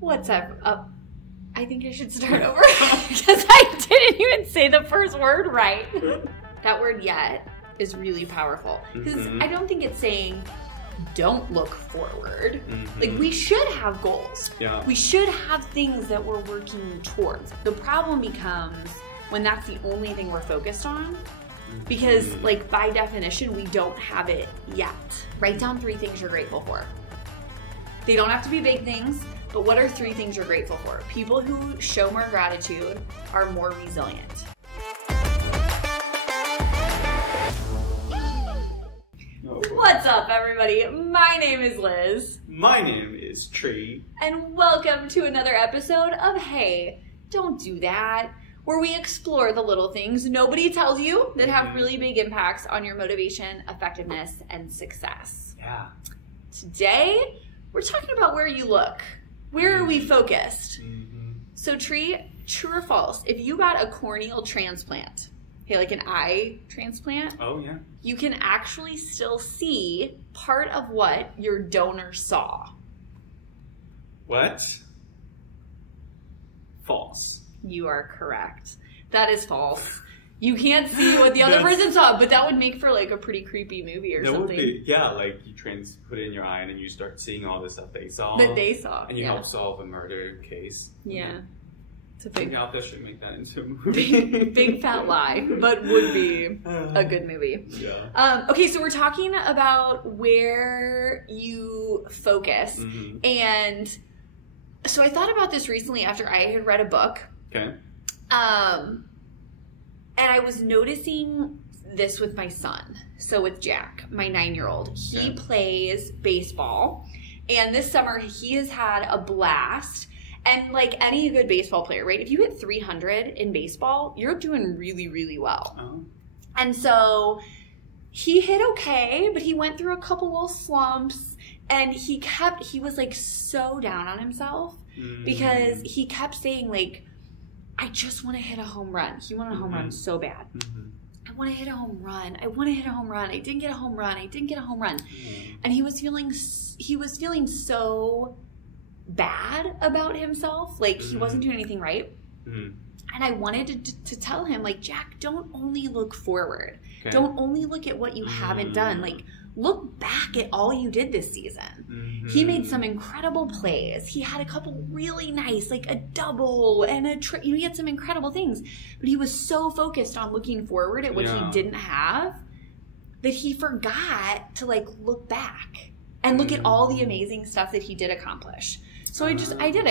What's up? I think I should start over because I didn't even say the first word right. That word yet is really powerful because I don't think it's saying don't look forward. Like, we should have goals. Yeah. We should have things that we're working towards. The problem becomes when that's the only thing we're focused on. Because, like, by definition, we don't have it yet. Write down 3 things you're grateful for. They don't have to be big things, but what are 3 things you're grateful for? People who show more gratitude are more resilient. What's up, everybody? My name is Liz. My name is Tree. And welcome to another episode of Hey, Don't Do That, where we explore the little things nobody tells you that have really big impacts on your motivation, effectiveness, and success. Yeah. Today, we're talking about where you look. Where are we focused? So, Tree, true or false? If you got a corneal transplant, okay, like an eye transplant, Oh, yeah. you can actually still see part of what your donor saw. What? False. You are correct. That is false. You can't see what the other person saw, but that would make for like a pretty creepy movie or That something. would be, yeah, like you put it in your eye and then you start seeing all the stuff they saw. That they saw. And you help solve a murder case. Yeah. It's a I think big, out there should make that into a movie. big fat lie, but would be a good movie. Yeah. Okay, so we're talking about where you focus. And so I thought about this recently after I had read a book. Okay. And I was noticing this with my son. So with Jack, my 9-year-old. He plays baseball. And this summer, he has had a blast. And like any good baseball player, right? If you hit 300 in baseball, you're doing really, really well. Oh. And so he hit okay, but he went through a couple little slumps. And he was like so down on himself because he kept saying like, I just want to hit a home run. He wanted a home run so bad. I want to hit a home run. I want to hit a home run. I didn't get a home run. I didn't get a home run. And he was feeling so bad about himself. Like he wasn't doing anything right. And I wanted to tell him, like, Jack, don't only look forward. Okay. Don't only look at what you haven't done. Like, look back at all you did this season. He made some incredible plays. He had a couple really nice, like a double and a he had some incredible things. But he was so focused on looking forward at what he didn't have that he forgot to, like, look back and look at all the amazing stuff that he did accomplish. So I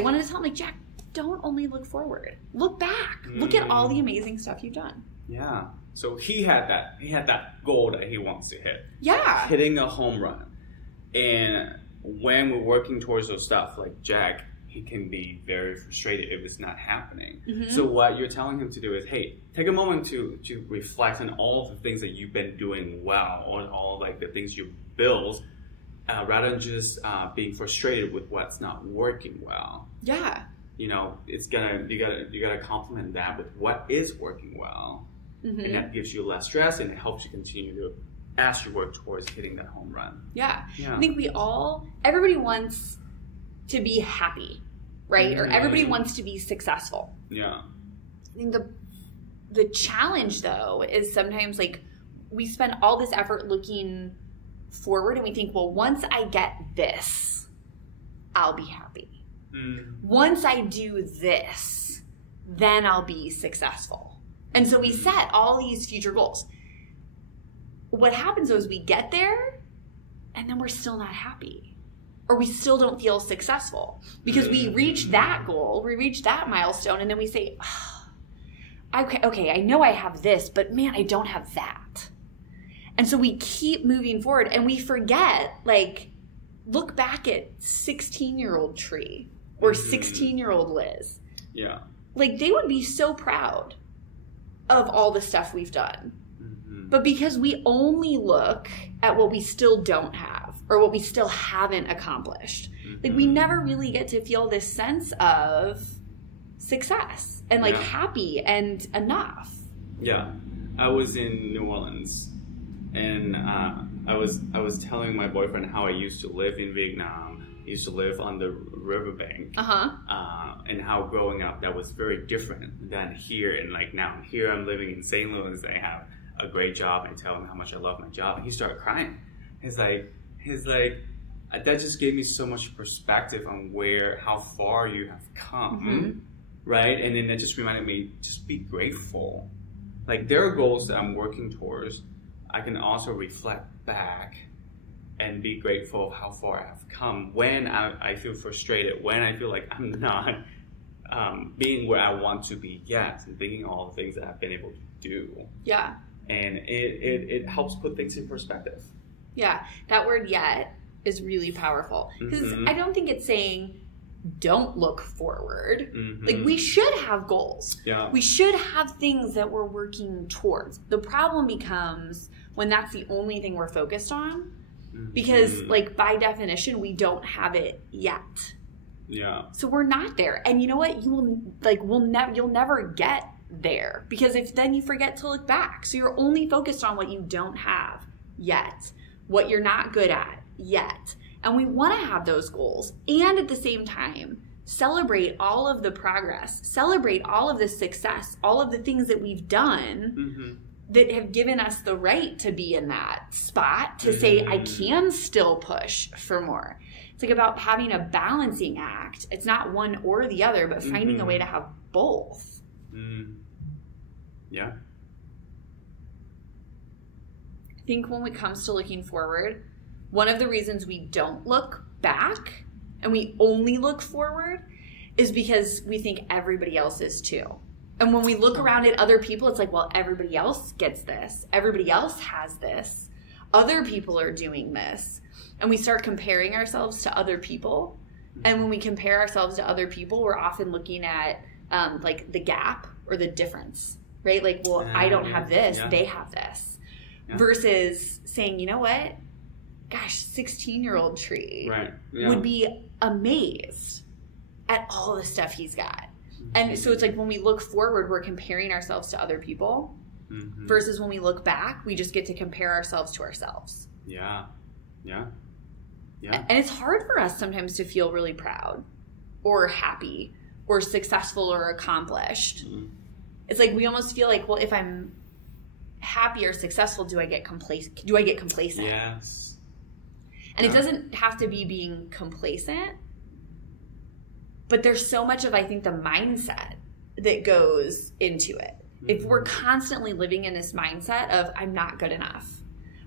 wanted to tell him, like, Jack, don't only look forward. Look back. Look at all the amazing stuff you've done. Yeah. So he had that goal that he wants to hit. Yeah. Hitting a home run. And when we're working towards those stuff, like Jack, he can be very frustrated if it's not happening. So what you're telling him to do is, hey, take a moment to reflect on all the things that you've been doing well, or all like the things you built, rather than just being frustrated with what's not working well. Yeah. You know, you gotta complement that with what is working well, and that gives you less stress and it helps you continue to as you work towards hitting that home run. Yeah. I think everybody wants to be happy, right? Or everybody wants to be successful. Yeah. I think the challenge though is sometimes like we spend all this effort looking forward and we think, well, once I get this, I'll be happy. Once I do this, then I'll be successful. And so we set all these future goals. What happens though is we get there and then we're still not happy. Or we still don't feel successful. Because we reach that goal, we reach that milestone, and then we say, okay, I know I have this, but man, I don't have that. And so we keep moving forward and we forget, like, look back at 16-year-old Tree or 16-year-old Liz. Yeah. Like, they would be so proud of all the stuff we've done. But because we only look at what we still don't have or what we still haven't accomplished, like, we never really get to feel this sense of success and, like, happy and enough. Yeah. I was in New Orleans and I was telling my boyfriend how I used to live in Vietnam used to live on the riverbank, and how growing up that was very different than here. And like now, here I'm living in St. Louis. I have a great job. I tell him how much I love my job, and he started crying. He's like, that just gave me so much perspective on how far you have come, right? And then that just reminded me, just be grateful. Like there are goals that I'm working towards. I can also reflect back and be grateful of how far I have come. When I feel frustrated, when I feel like I'm not being where I want to be yet, and thinking all the things that I've been able to do. Yeah. And it helps put things in perspective. Yeah, that word "yet" is really powerful, because I don't think it's saying don't look forward. Like we should have goals. Yeah. We should have things that we're working towards. The problem becomes when that's the only thing we're focused on, because like by definition we don't have it yet. Yeah. So we're not there. And you know what? You'll never get there, because then you forget to look back. So you're only focused on what you don't have yet, what you're not good at yet. And we want to have those goals, and at the same time celebrate all of the progress, celebrate all of the success, all of the things that we've done that have given us the right to be in that spot, to say I can still push for more. It's like about having a balancing act. It's not one or the other, but finding a way to have both. Yeah. I think when it comes to looking forward, one of the reasons we don't look back and we only look forward is because we think everybody else is too. And when we look around at other people, it's like, well, everybody else gets this. Everybody else has this. Other people are doing this. And we start comparing ourselves to other people. And when we compare ourselves to other people, we're often looking at like the gap or the difference, right? Like, well, I don't have this. Yeah. They have this. Yeah. Versus saying, you know what? Gosh, 16-year-old Tree would be amazed at all the stuff he's got. And so it's like when we look forward, we're comparing ourselves to other people versus when we look back, we just get to compare ourselves to ourselves. Yeah. Yeah. Yeah. And it's hard for us sometimes to feel really proud or happy or successful or accomplished. It's like we almost feel like, well, if I'm happy or successful, do I get complacent? Yes. And it doesn't have to be being complacent, but there's so much of, I think, the mindset that goes into it. If we're constantly living in this mindset of, I'm not good enough,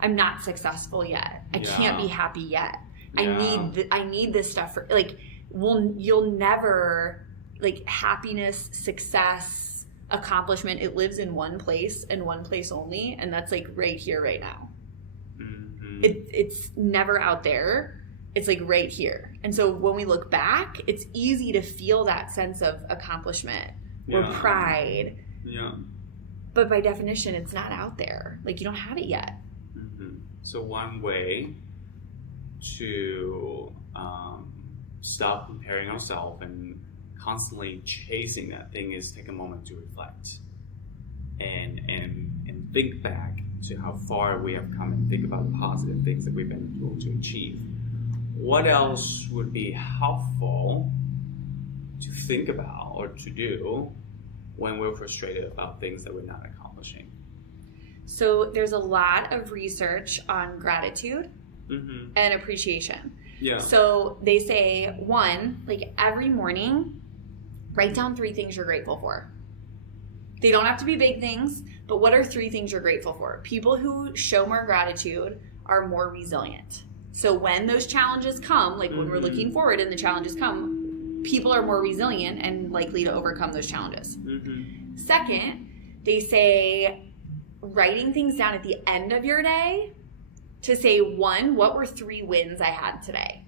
I'm not successful yet, I can't be happy yet, I need this stuff for, like, you'll never, like, happiness, success, accomplishment, it lives in one place and one place only, and that's like right here, right now. It's never out there. It's like right here. And so when we look back, it's easy to feel that sense of accomplishment or pride. Yeah. But by definition, it's not out there. Like you don't have it yet. So one way to stop comparing ourselves and constantly chasing that thing is take a moment to reflect and think back to how far we have come and think about the positive things that we've been able to achieve. What else would be helpful to think about or to do when we're frustrated about things that we're not accomplishing? So there's a lot of research on gratitude and appreciation. Yeah. So they say, one, like every morning, write down 3 things you're grateful for. They don't have to be big things, but what are 3 things you're grateful for? People who show more gratitude are more resilient. So when those challenges come, like when we're looking forward and the challenges come, people are more resilient and likely to overcome those challenges. Second, they say writing things down at the end of your day to say, 1, what were 3 wins I had today?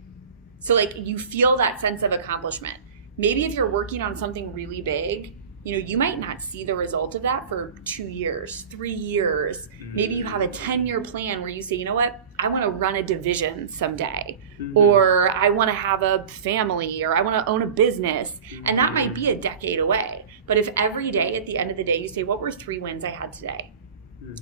So like you feel that sense of accomplishment. Maybe if you're working on something really big, you might not see the result of that for 2 years, 3 years. Maybe you have a 10-year plan where you say, you know what, I want to run a division someday, or I want to have a family, or I want to own a business. And that might be a decade away. But if every day at the end of the day you say, what were 3 wins I had today?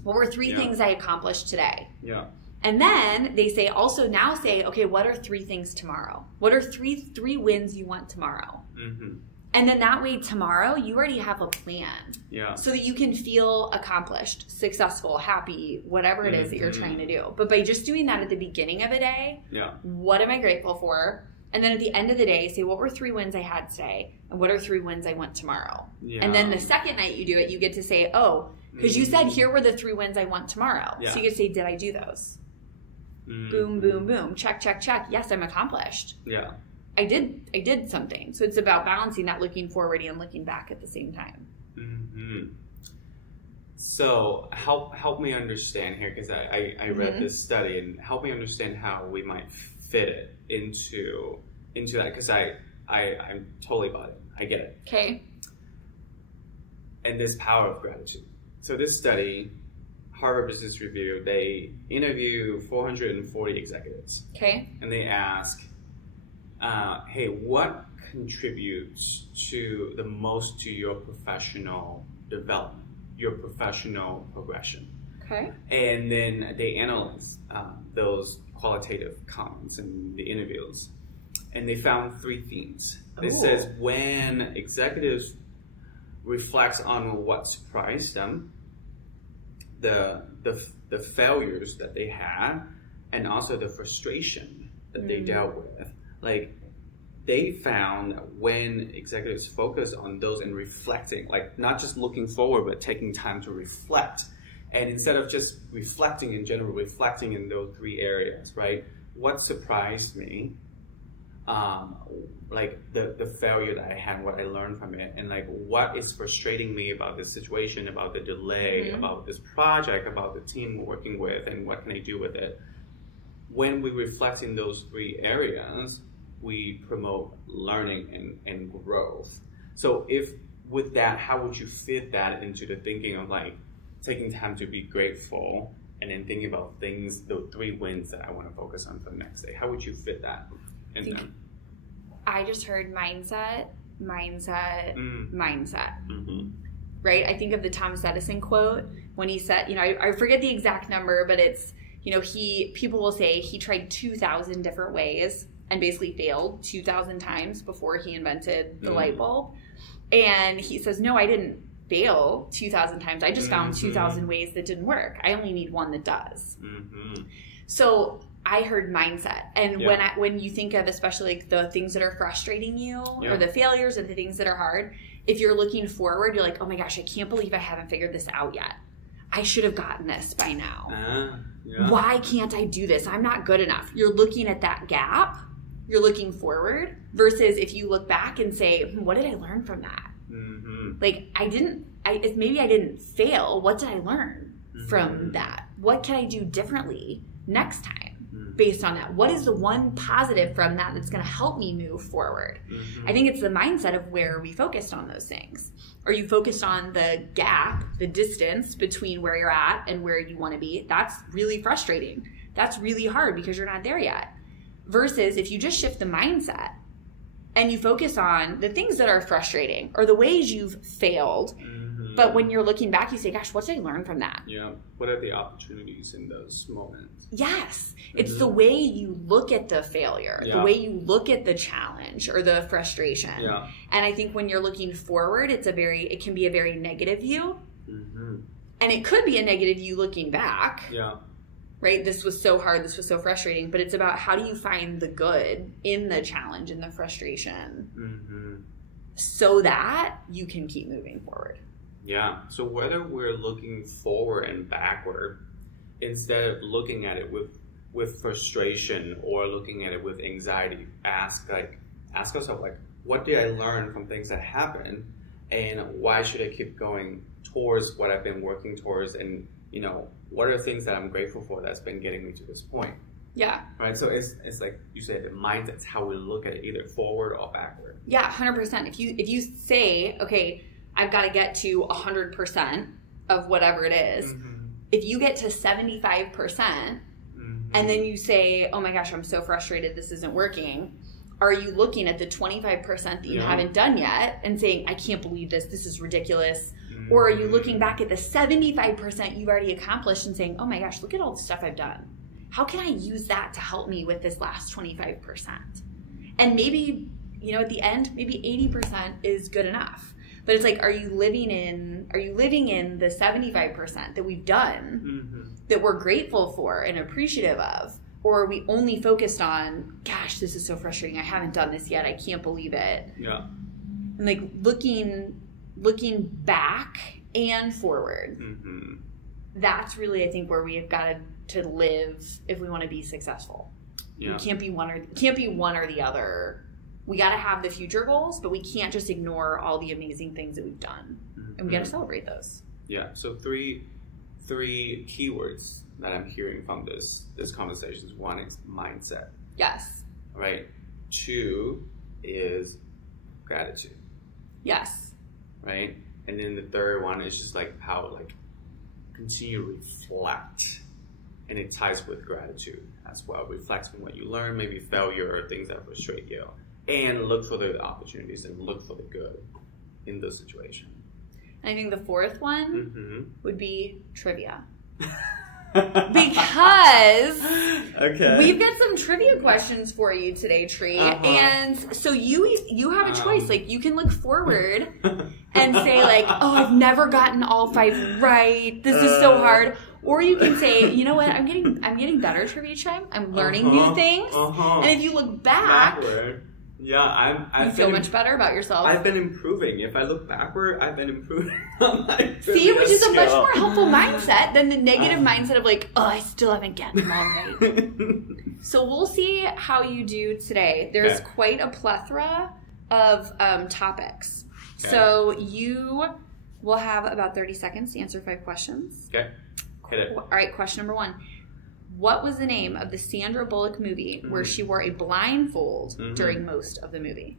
What were 3 things I accomplished today? Yeah. And then they say, also now say, okay, what are 3 things tomorrow? What are three wins you want tomorrow? Mm-hmm. And then that way tomorrow, you already have a plan. Yeah. So that you can feel accomplished, successful, happy, whatever it is that you're trying to do. But by just doing that at the beginning of a day, what am I grateful for? And then at the end of the day, say, what were 3 wins I had today? And what are 3 wins I want tomorrow? Yeah. And then the second night you do it, you get to say, oh, because you said, here were the 3 wins I want tomorrow. Yeah. So you get to say, did I do those? Boom, boom, boom. Check, check, check. Yes, I'm accomplished. Yeah. I did something. So it's about balancing that looking forward and looking back at the same time. Mm-hmm. So help me understand here, because I read this study, and help me understand how we might fit it into that, because I'm totally bought it. I get it. Okay. And this power of gratitude. So this study, Harvard Business Review, they interview 440 executives. Okay. And they ask, hey, what contributes to the most to your professional development, your professional progression? Okay. And then they analyze those qualitative comments in the interviews. And they found 3 themes. It says when executives reflect on what surprised them, the failures that they had, and also the frustration that they dealt with. Like, they found that when executives focus on those and reflecting, like not just looking forward, but taking time to reflect. And instead of just reflecting in general, reflecting in those 3 areas, right? What surprised me, like the failure that I had, what I learned from it, and like what is frustrating me about this situation, about the delay, about this project, about the team we're working with, and what can I do with it. When we reflect in those 3 areas, we promote learning and growth. So if with that, how would you fit that into the thinking of like taking time to be grateful and then thinking about things, the 3 wins that I want to focus on for the next day? How would you fit that in there? I just heard mindset. Mm-hmm. Right? I think of the Thomas Edison quote when he said, I forget the exact number, but it's, people will say he tried 2,000 different ways and basically failed 2,000 times before he invented the light bulb. And he says, no, I didn't fail 2,000 times. I just found 2,000 ways that didn't work. I only need one that does. So I heard mindset. And when you think of especially like the things that are frustrating you or the failures or the things that are hard, if you're looking forward, you're like, oh my gosh, I can't believe I haven't figured this out yet. I should have gotten this by now. Why can't I do this? I'm not good enough. You're looking at that gap. You're looking forward versus if you look back and say, what did I learn from that? Like maybe I didn't fail. What did I learn from that? What can I do differently next time based on that? What is the one positive from that that's going to help me move forward? I think it's the mindset of where we focused on those things. Are you focused on the gap, the distance between where you're at and where you want to be? That's really frustrating. That's really hard because you're not there yet. Versus if you just shift the mindset and you focus on the things that are frustrating or the ways you've failed, but when you're looking back, you say, gosh, what did I learn from that? Yeah. What are the opportunities in those moments? Yes. It's the way you look at the failure, the way you look at the challenge or the frustration. Yeah. And I think when you're looking forward, it can be a very negative view. And it could be a negative view looking back. Yeah. Right? This was so hard. This was so frustrating. But it's about how do you find the good in the challenge and the frustration so that you can keep moving forward. Yeah. So whether we're looking forward and backward, instead of looking at it with frustration or looking at it with anxiety, ask ourselves, like, what did I learn from things that happened? And why should I keep going towards what I've been working towards? And, what are things that I'm grateful for that's been getting me to this point? Yeah. Right? So it's like you said, the mindset's how we look at it, either forward or backward. Yeah, 100%. If you say, okay, I've got to get to 100% of whatever it is, if you get to 75% and then you say, oh my gosh, I'm so frustrated, this isn't working, are you looking at the 25% that you haven't done yet and saying, I can't believe this is ridiculous? Or are you looking back at the 75% you've already accomplished and saying, oh my gosh, look at all the stuff I've done. how can I use that to help me with this last 25%? And maybe, you know, at the end, maybe 80% is good enough. But it's like, are you living in the 75% that we've done, that we're grateful for and appreciative of? Or are we only focused on, gosh, this is so frustrating. I haven't done this yet. I can't believe it. Yeah. And like looking back and forward. That's really, I think, where we have got to live if we want to be successful. Yeah. We can't be one or the other. We got to have the future goals, but we can't just ignore all the amazing things that we've done, and we got to celebrate those. Yeah. So three keywords that I'm hearing from this conversation is: 1 is mindset. Yes. Right. 2 is gratitude. Yes. Right. And then the third one is just like how like continue to reflect, and it ties with gratitude as well. Reflect on what you learn, maybe failure or things that frustrate you, and look for the opportunities and look for the good in the situation. And I think the fourth one would be trivia. Because we've got some trivia questions for you today, Tree. And so you have a choice. Like, you can look forward and say like, oh, I've never gotten all 5 right. This is so hard. Or you can say, you know what, I'm getting better trivia time. I'm learning new things. And if you look backward, you feel much better about yourself. I've been improving. If I look backward, I've been improving on my trivia which is skill. a much more helpful mindset than the negative mindset of like, oh, I still haven't gotten them all right. So we'll see how you do today. There's quite a plethora of topics. Okay. So you will have about 30 seconds to answer 5 questions. Okay. Hit it. All right, question number 1. What was the name of the Sandra Bullock movie where she wore a blindfold during most of the movie?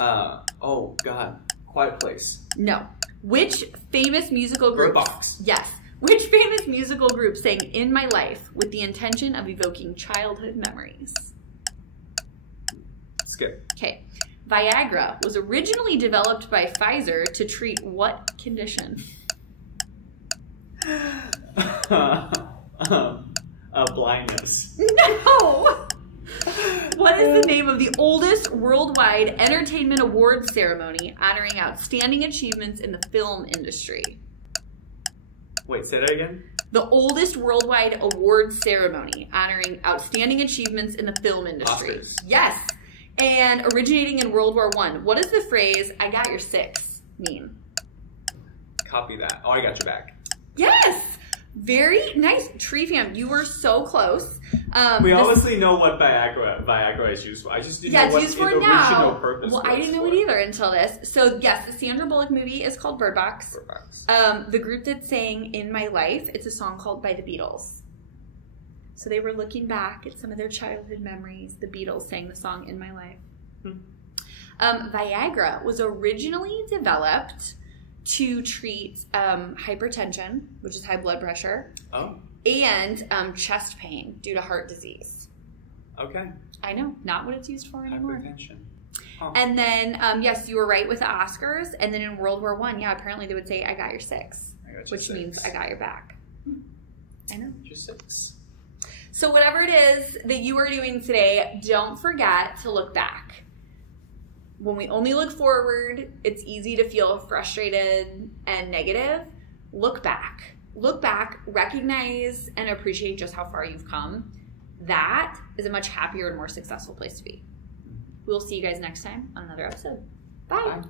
Oh, God. Quiet Place. No. Which famous musical group? Bird Box. Yes. Which famous musical group sang In My Life with the intention of evoking childhood memories? Skip. Okay. Viagra was originally developed by Pfizer to treat what condition? Blindness. No! What is the name of the oldest worldwide entertainment awards ceremony honoring outstanding achievements in the film industry? Wait, say that again? The oldest worldwide awards ceremony honoring outstanding achievements in the film industry. Oscars. Yes. And originating in World War I. What does the phrase, I got your 6, mean? Copy that. Oh, I got your back. Yes! Very nice. Tree fam, you were so close. We obviously know what Viagra is used for. I just didn't know what its original purpose was. Well, I didn't know it either until this. So, yes, the Sandra Bullock movie is called Bird Box. Bird Box. The group that sang In My Life, it's a song called by the Beatles. So they were looking back at some of their childhood memories. The Beatles sang the song In My Life. Viagra was originally developed to treat hypertension, which is high blood pressure, and chest pain due to heart disease. Okay. I know, not what it's used for anymore. Hypertension. And then, yes, you were right with the Oscars. And then in World War I, apparently they would say, I got your 6. Which means I got your back. I know. Your 6. So whatever it is that you are doing today, don't forget to look back. When we only look forward, it's easy to feel frustrated and negative. Look back. Look back, recognize and appreciate just how far you've come. That is a much happier and more successful place to be. We'll see you guys next time on another episode. Bye. Bye.